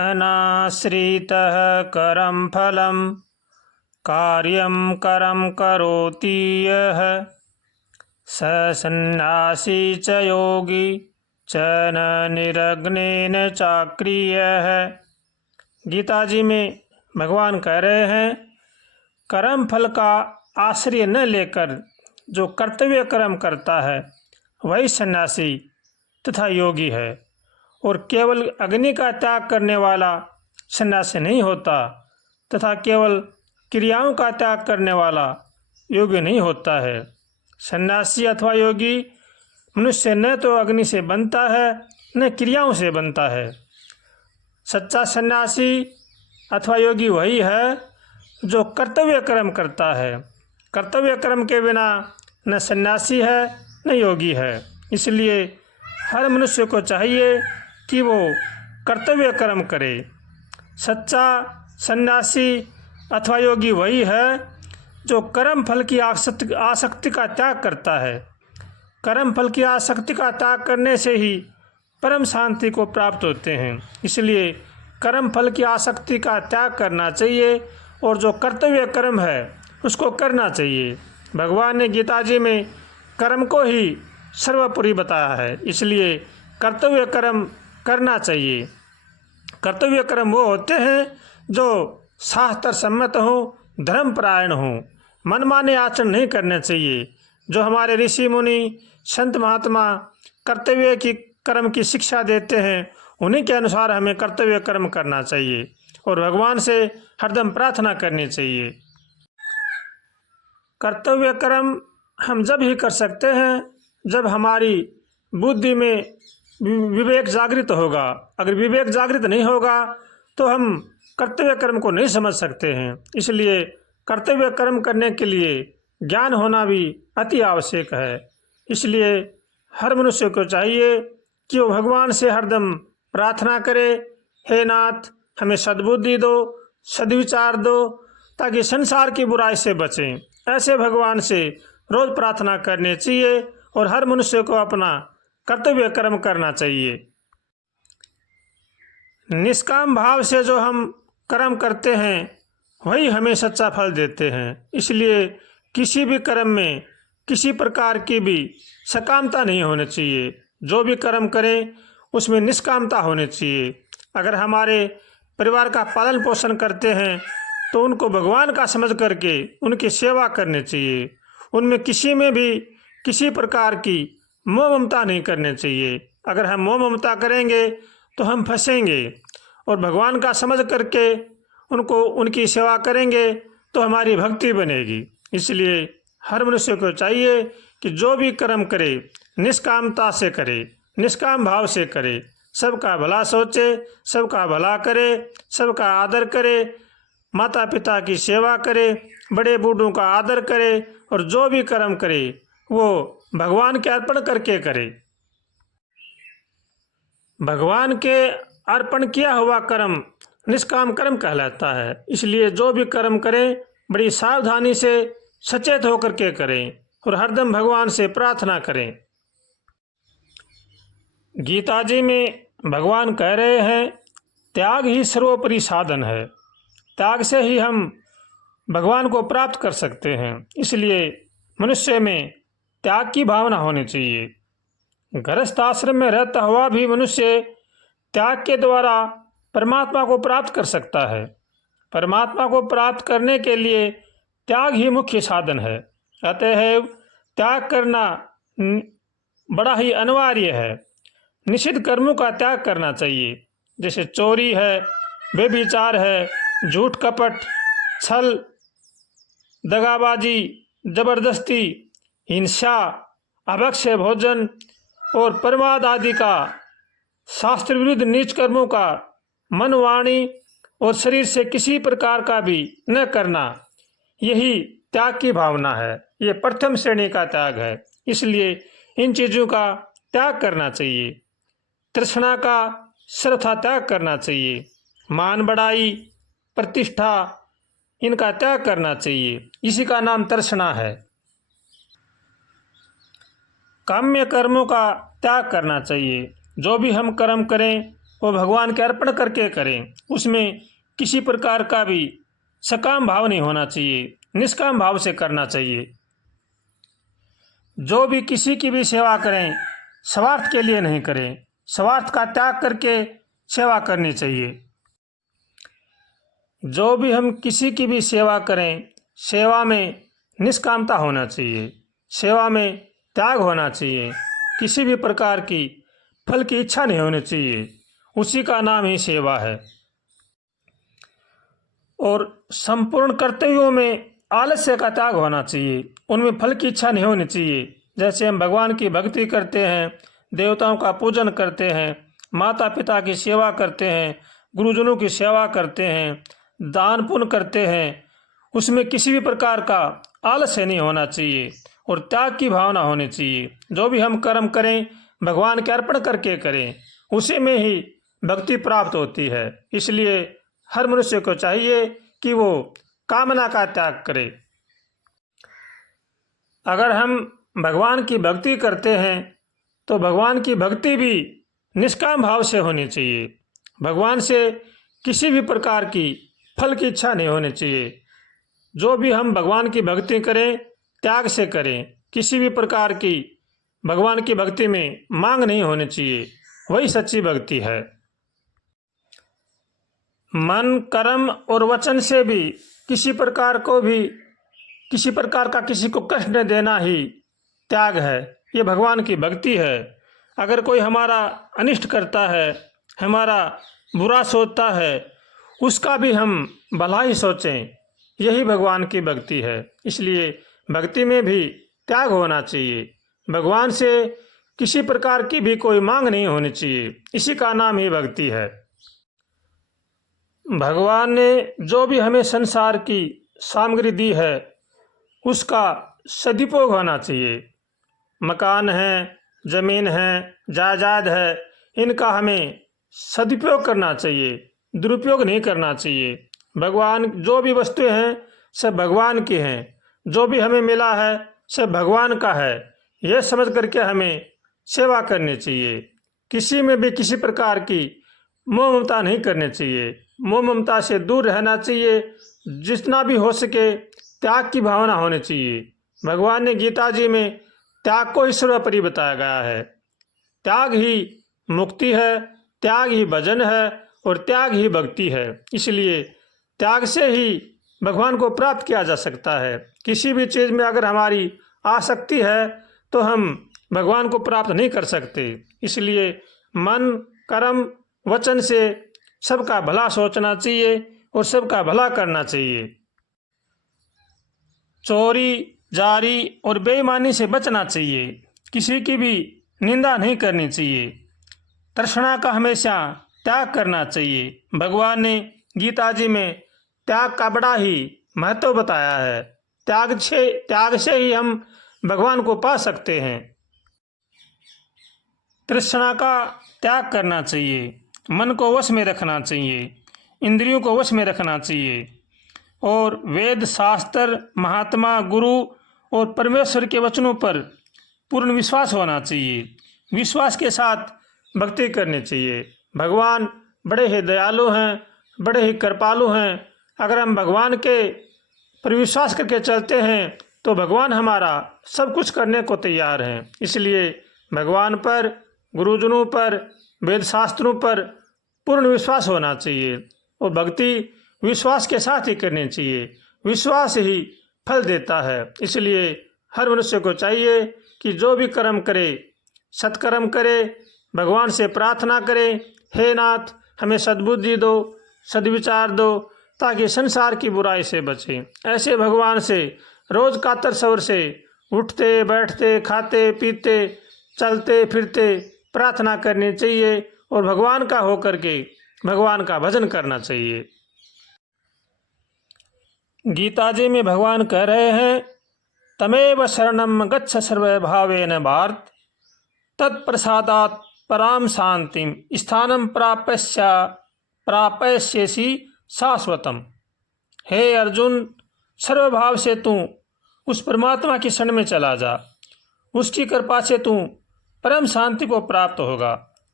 अनाश्रितः करं फलं कार्यं करं करोति यः स सन्न्यासी च योगी च न निरग्नेन चाक्रियः। गीता जी में भगवान कह रहे हैं, कर्म फल का आश्रय न लेकर जो कर्तव्य कर्म करता है वही सन्यासी तथा योगी है, और केवल अग्नि का त्याग करने वाला सन्यासी नहीं होता तथा केवल क्रियाओं का त्याग करने वाला योगी नहीं होता है। सन्यासी अथवा योगी मनुष्य न तो अग्नि से बनता है न क्रियाओं से बनता है। सच्चा सन्यासी अथवा योगी वही है जो कर्तव्य कर्म करता है। कर्तव्य कर्म के बिना न सन्यासी है न योगी है। इसलिए हर मनुष्य को चाहिए कि वो कर्तव्य कर्म करे। सच्चा सन्यासी अथवा योगी वही है जो कर्म फल की आसक्ति का त्याग करता है। कर्म फल की आसक्ति का त्याग करने से ही परम शांति को प्राप्त होते हैं। इसलिए कर्म फल की आसक्ति का त्याग करना चाहिए और जो कर्तव्य कर्म है उसको करना चाहिए। भगवान ने गीता जी में कर्म को ही सर्वोपरि बताया है, इसलिए कर्तव्य कर्म करना चाहिए। कर्तव्य कर्म वो होते हैं जो शास्त्र सम्मत हों, धर्मपरायण हों। मनमाने आचरण नहीं करने चाहिए। जो हमारे ऋषि मुनि संत महात्मा कर्तव्य की कर्म की शिक्षा देते हैं, उन्हीं के अनुसार हमें कर्तव्य कर्म करना चाहिए और भगवान से हरदम प्रार्थना करनी चाहिए। कर्तव्य कर्म हम जब ही कर सकते हैं जब हमारी बुद्धि में विवेक जागृत होगा। अगर विवेक जागृत नहीं होगा तो हम कर्तव्य कर्म को नहीं समझ सकते हैं। इसलिए कर्तव्य कर्म करने के लिए ज्ञान होना भी अति आवश्यक है। इसलिए हर मनुष्य को चाहिए कि वो भगवान से हरदम प्रार्थना करे, हे नाथ हमें सद्बुद्धि दो, सद्विचार दो, ताकि संसार की बुराई से बचें। ऐसे भगवान से रोज प्रार्थना करनी चाहिए और हर मनुष्य को अपना कर्तव्य कर्म करना चाहिए। निष्काम भाव से जो हम कर्म करते हैं वही हमें सच्चा फल देते हैं। इसलिए किसी भी कर्म में किसी प्रकार की भी सकामता नहीं होनी चाहिए। जो भी कर्म करें उसमें निष्कामता होनी चाहिए। अगर हमारे परिवार का पालन पोषण करते हैं तो उनको भगवान का समझ करके उनकी सेवा करनी चाहिए। उनमें किसी में भी किसी प्रकार की मोह ममता नहीं करनी चाहिए। अगर हम मोह ममता करेंगे तो हम फंसेंगे, और भगवान का समझ करके उनको उनकी सेवा करेंगे तो हमारी भक्ति बनेगी। इसलिए हर मनुष्य को चाहिए कि जो भी कर्म करे निष्कामता से करे, निष्काम भाव से करे, सबका भला सोचे, सबका भला करे, सबका आदर करे, माता पिता की सेवा करे, बड़े बूढ़ों का आदर करे, और जो भी कर्म करे वो भगवान के अर्पण करके करे। भगवान के अर्पण किया हुआ कर्म निष्काम कर्म कहलाता है। इसलिए जो भी कर्म करें बड़ी सावधानी से सचेत होकर के करें और हरदम भगवान से प्रार्थना करें। गीता जी में भगवान कह रहे हैं, त्याग ही सर्वोपरि साधन है। त्याग से ही हम भगवान को प्राप्त कर सकते हैं। इसलिए मनुष्य में त्याग की भावना होनी चाहिए। गृहस्थ आश्रम में रहता हुआ भी मनुष्य त्याग के द्वारा परमात्मा को प्राप्त कर सकता है। परमात्मा को प्राप्त करने के लिए त्याग ही मुख्य साधन है। अतः त्याग करना बड़ा ही अनिवार्य है। निषिद्ध कर्मों का त्याग करना चाहिए, जैसे चोरी है, व्यभिचार है, झूठ कपट, छल, दगाबाजी, जबरदस्ती, हिंसा, अभक्ष्य भोजन और प्रमाद आदि का शास्त्र विरुद्ध नीच कर्मों का मन, वाणी और शरीर से किसी प्रकार का भी न करना, यही त्याग की भावना है। ये प्रथम श्रेणी का त्याग है। इसलिए इन चीज़ों का त्याग करना चाहिए। तृष्णा का सर्वथा त्याग करना चाहिए। मान बढ़ाई, प्रतिष्ठा, इनका त्याग करना चाहिए। इसी का नाम तृष्णा है। काम्य कर्मों का त्याग करना चाहिए। जो भी हम कर्म करें वो भगवान के अर्पण करके करें। उसमें किसी प्रकार का भी सकाम भाव नहीं होना चाहिए, निष्काम भाव से करना चाहिए। जो भी किसी की भी सेवा करें स्वार्थ के लिए नहीं करें, स्वार्थ का त्याग करके सेवा करनी चाहिए। जो भी हम किसी की भी सेवा करें, सेवा में निष्कामता होना चाहिए, सेवा में त्याग होना चाहिए, किसी भी प्रकार की फल की इच्छा नहीं होनी चाहिए, उसी का नाम ही सेवा है। और संपूर्ण कर्तव्यों में आलस्य का त्याग होना चाहिए, उनमें फल की इच्छा नहीं होनी चाहिए। जैसे हम भगवान की भक्ति करते हैं, देवताओं का पूजन करते हैं, माता पिता की सेवा करते हैं, गुरुजनों की सेवा करते हैं, दान पुण्य करते हैं, उसमें किसी भी प्रकार का आलस्य नहीं होना चाहिए और त्याग की भावना होनी चाहिए। जो भी हम कर्म करें भगवान के अर्पण करके करें, उसी में ही भक्ति प्राप्त होती है। इसलिए हर मनुष्य को चाहिए कि वो कामना का त्याग करे। अगर हम भगवान की भक्ति करते हैं तो भगवान की भक्ति भी निष्काम भाव से होनी चाहिए। भगवान से किसी भी प्रकार की फल की इच्छा नहीं होनी चाहिए। जो भी हम भगवान की भक्ति करें त्याग से करें, किसी भी प्रकार की भगवान की भक्ति में मांग नहीं होनी चाहिए, वही सच्ची भक्ति है। मन कर्म और वचन से भी किसी प्रकार का किसी को कष्ट न देना ही त्याग है, ये भगवान की भक्ति है। अगर कोई हमारा अनिष्ट करता है, हमारा बुरा सोचता है, उसका भी हम भला ही सोचें, यही भगवान की भक्ति है। इसलिए भक्ति में भी त्याग होना चाहिए, भगवान से किसी प्रकार की भी कोई मांग नहीं होनी चाहिए, इसी का नाम ही भक्ति है। भगवान ने जो भी हमें संसार की सामग्री दी है उसका सदुपयोग होना चाहिए। मकान है, जमीन है, जायदाद है, इनका हमें सदुपयोग करना चाहिए, दुरुपयोग नहीं करना चाहिए। भगवान जो भी वस्तुएं हैं सब भगवान की हैं, जो भी हमें मिला है सब भगवान का है, यह समझ करके हमें सेवा करनी चाहिए। किसी में भी किसी प्रकार की मोह ममता नहीं करनी चाहिए, मोह ममता से दूर रहना चाहिए। जितना भी हो सके त्याग की भावना होनी चाहिए। भगवान ने गीता जी में त्याग को ही सर्वोपरि बताया गया है। त्याग ही मुक्ति है, त्याग ही भजन है और त्याग ही भक्ति है। इसलिए त्याग से ही भगवान को प्राप्त किया जा सकता है। किसी भी चीज़ में अगर हमारी आसक्ति है तो हम भगवान को प्राप्त नहीं कर सकते। इसलिए मन कर्म वचन से सबका भला सोचना चाहिए और सबका भला करना चाहिए। चोरी जारी और बेईमानी से बचना चाहिए, किसी की भी निंदा नहीं करनी चाहिए, तृष्णा का हमेशा त्याग करना चाहिए। भगवान ने गीता जी में त्याग का बड़ा ही महत्व बताया है। त्याग से ही हम भगवान को पा सकते हैं। तृष्णा का त्याग करना चाहिए, मन को वश में रखना चाहिए, इंद्रियों को वश में रखना चाहिए और वेद शास्त्र महात्मा गुरु और परमेश्वर के वचनों पर पूर्ण विश्वास होना चाहिए। विश्वास के साथ भक्ति करनी चाहिए। भगवान बड़े ही दयालु हैं, बड़े ही कृपालु हैं। अगर हम भगवान के पर विश्वास करके चलते हैं तो भगवान हमारा सब कुछ करने को तैयार हैं। इसलिए भगवान पर, गुरुजनों पर, वेद शास्त्रों पर पूर्ण विश्वास होना चाहिए और भक्ति विश्वास के साथ ही करनी चाहिए। विश्वास ही फल देता है। इसलिए हर मनुष्य को चाहिए कि जो भी कर्म करे सत्कर्म करे, भगवान से प्रार्थना करे, हे नाथ हमें सद्बुद्धि दो, सद्विचार दो, ताकि संसार की बुराई से बचें। ऐसे भगवान से रोज कातर सवर से उठते बैठते खाते पीते चलते फिरते प्रार्थना करनी चाहिए और भगवान का होकर के भगवान का भजन करना चाहिए। गीता जी में भगवान कह रहे हैं, तमेव शरणम गच्छ सर्वभावेन भारत तत्प्रसादात् पराम शांतिम स्थानम प्रापयस्यसि शाश्वतम। हे अर्जुन, सर्वभाव से तू उस परमात्मा की शरण में चला जा, उसकी कृपा से तू परम शांति को प्राप्त होगा।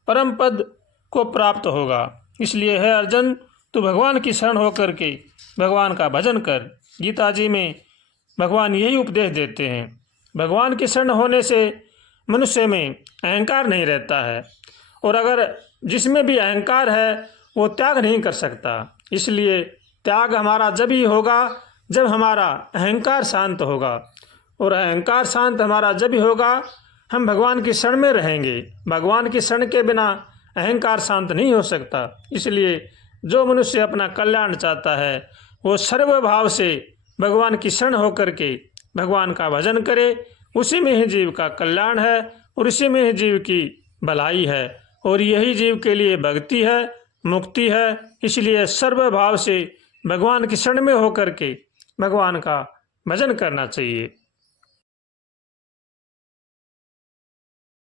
परम पद को प्राप्त होगा। इसलिए है अर्जुन, तू भगवान की शरण होकर के भगवान का भजन कर। गीता जी में भगवान यही उपदेश देते हैं। भगवान की शरण होने से मनुष्य में अहंकार नहीं रहता है, और अगर जिसमें भी अहंकार है वो त्याग नहीं कर सकता। इसलिए त्याग हमारा जब ही होगा जब हमारा अहंकार शांत होगा, और अहंकार शांत हमारा जब ही होगा हम भगवान की शरण में रहेंगे। भगवान की शरण के बिना अहंकार शांत नहीं हो सकता। इसलिए जो मनुष्य अपना कल्याण चाहता है वो सर्वभाव से भगवान की शरण होकर के भगवान का भजन करे। उसी में ही जीव का कल्याण है और उसी में ही जीव की भलाई है, और यही जीव के लिए भक्ति है, मुक्ति है। इसलिए सर्वभाव से भगवान की शरण में होकर के भगवान का भजन करना चाहिए।